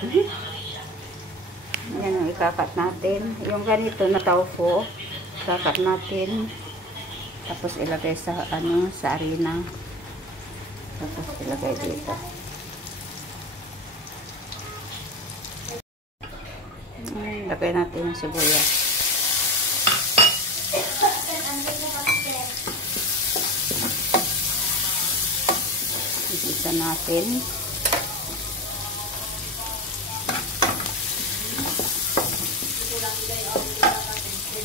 Yan ang ikakat natin. Yung ganito na tofu, ikakat natin. Tapos ilagay sa sa harina. Tapos ilagay dito. Ilagay natin yung sibuyas. Igisa natin.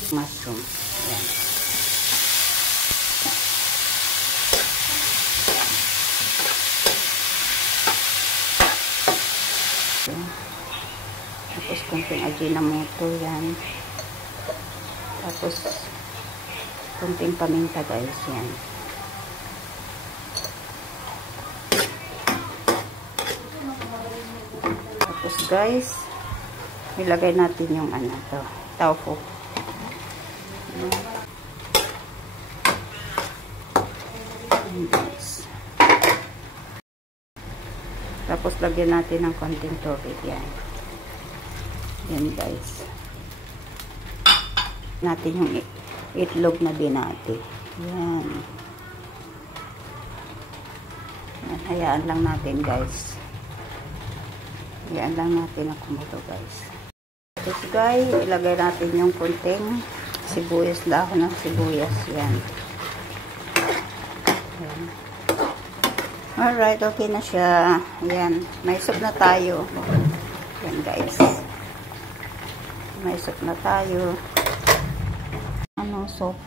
Mushroom. Ayan. Tapos kunting ajinomoto yan. Tapos kunting paminta guys yan. Tapos guys, ilagay natin yung tofu. Guys. Tapos lagyan natin ng konting tubig yan. Yan guys. Natin yung itlog na binati. Yan. Yan. Hayaan lang natin guys. Hayaan lang natin na kumulo guys. Tapos guys, ilagay natin yung konting sibuyas, dahon ng sibuyas. Yan. Yan. Alright, okay na siya. Yan. May soup na tayo. Yan guys. May soup na tayo. Soup?